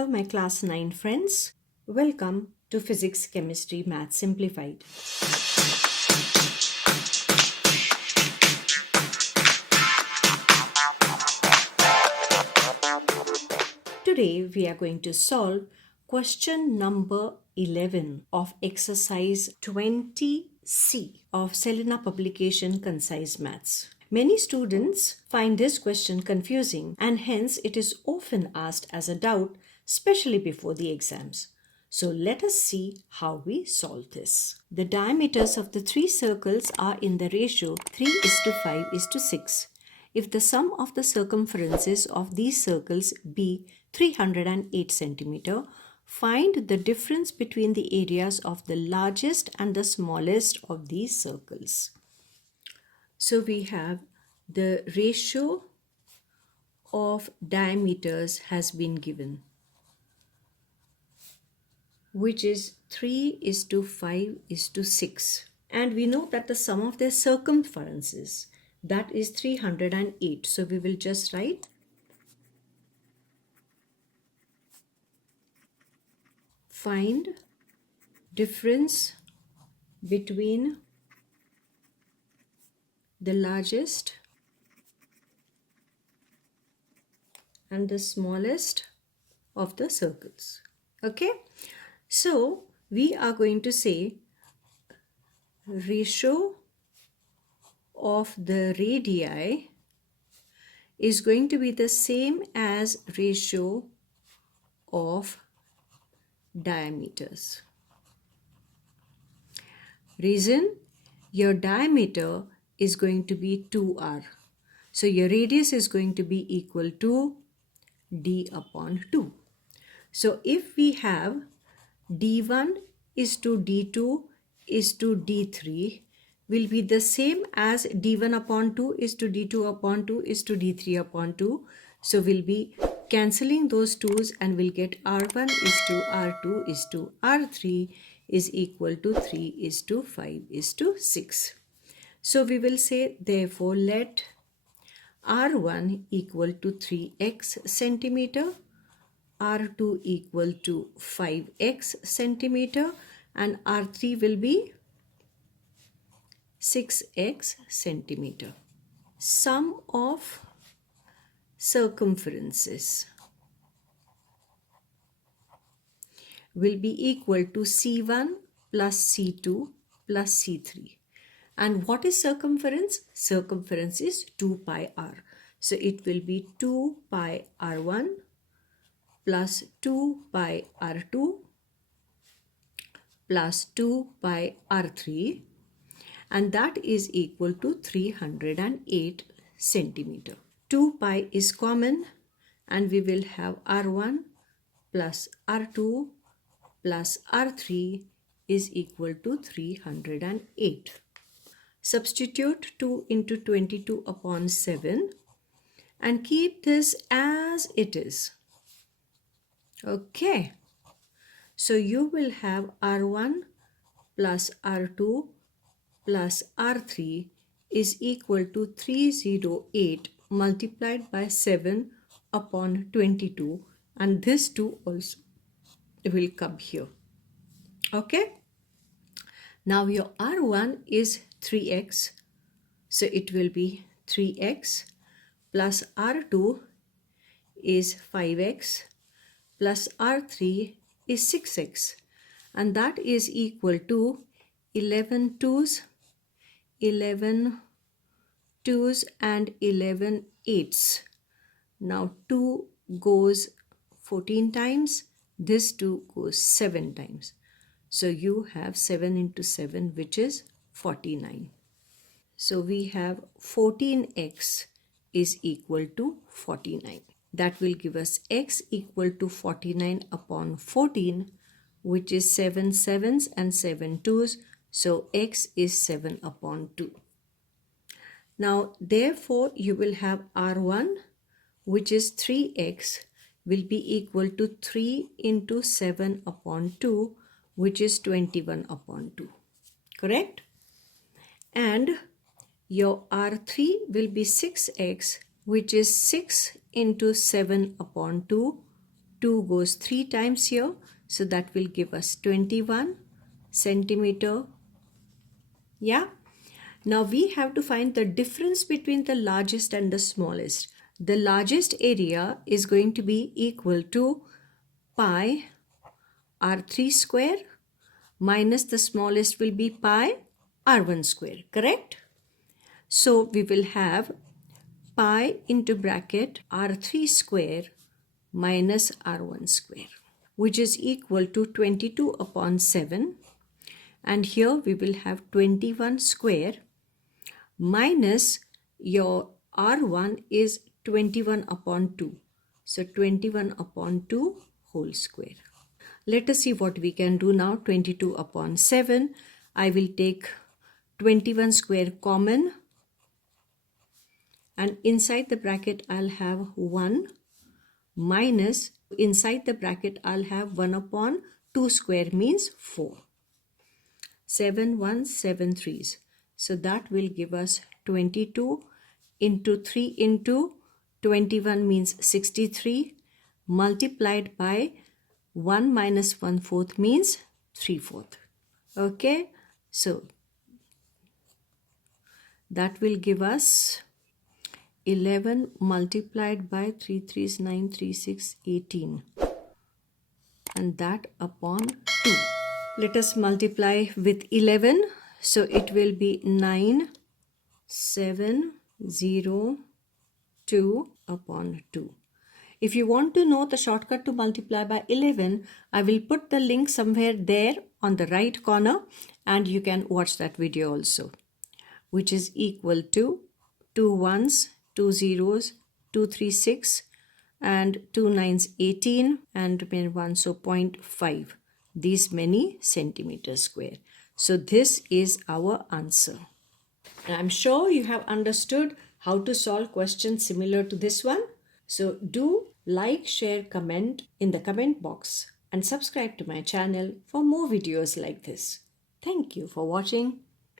Hello my class 9 friends. Welcome to Physics, Chemistry, Maths Simplified. Today we are going to solve question number 11 of exercise 20C of Selena publication Concise Maths. Many students find this question confusing and hence it is often asked as a doubt, especially before the exams. So let us see how we solve this. The diameters of the three circles are in the ratio 3:5:6. If the sum of the circumferences of these circles be 308 centimeter, find the difference between the areas of the largest and the smallest of these circles. So we have the ratio of diameters has been given, which is 3:5:6. And we know that the sum of their circumferences, that is 308. So we will just write find difference between the largest and the smallest of the circles. Okay, so we are going to say ratio of the radii is going to be the same as ratio of diameters. Reason, your diameter is going to be 2r. So your radius is going to be equal to d upon 2. So if we have d1 is to d2 is to d3 will be the same as d1 upon 2 is to d2 upon 2 is to d3 upon 2. So we'll be cancelling those 2's and we'll get r1 is to r2 is to r3 is equal to 3:5:6. So we will say therefore let r1 equal to 3x centimeter, r2 equal to 5x centimeter and r3 will be 6x centimeter. Sum of circumferences will be equal to C1 plus C2 plus C3. And what is circumference? Circumference is 2 pi r. So it will be 2 pi r1 plus 2 pi r2 plus 2 pi r3, and that is equal to 308 centimeter. 2 pi is common and we will have r1 plus r2 plus r3 is equal to 308. Substitute 2 into 22 upon 7 and keep this as it is. Okay. So you will have r1 plus r2 plus r3 is equal to 308 multiplied by 7 upon 22, and this 2 also will come here. Okay. Now your r1 is 3x, so it will be 3x plus r2 is 5x plus r3 is 6x, and that is equal to 11 2's, 11 2's and 11 8's. Now 2 goes 14 times, this 2 goes 7 times. So you have 7 into 7, which is 49. So we have 14x is equal to 49. That will give us x equal to 49 upon 14, which is 7 7's and 7 2's. So x is 7 upon 2. Now therefore you will have r1, which is 3x, will be equal to 3 into 7 upon 2, which is 21 upon 2. Correct? And your r3 will be 6x, which is 6 into 7 upon 2, 2 goes 3 times here. So that will give us 21 centimeter. Yeah. Now we have to find the difference between the largest and the smallest. The largest area is going to be equal to pi r3 square minus the smallest will be pi r1 square, correct? So we will have pi into bracket r3 square minus r1 square, which is equal to 22 upon 7. And here we will have 21 square minus your r1 is 21 upon 2. So 21 upon 2 whole square. Let us see what we can do now. 22 upon 7. I will take 21 square common. And inside the bracket I'll have 1 minus, inside the bracket I'll have 1 upon 2 square means 4. 7 1s, 7 3s. So that will give us 22 into 3 into 21 means 63 multiplied by 1 minus 1/4 means 3/4. Okay, so that will give us 11 multiplied by 3 3s 9 3 6 18, and that upon 2. Let us multiply with 11. So it will be 9 7 0 2 upon 2. If you want to know the shortcut to multiply by 11, I will put the link somewhere there on the right corner and you can watch that video also, which is equal to 2 1s, 2 zeros, 2 3 6 and 2 9s 18 and 1, so 0.5. These many centimeters square. So this is our answer. And I'm sure you have understood how to solve questions similar to this one. So do like, share, comment in the comment box and subscribe to my channel for more videos like this. Thank you for watching.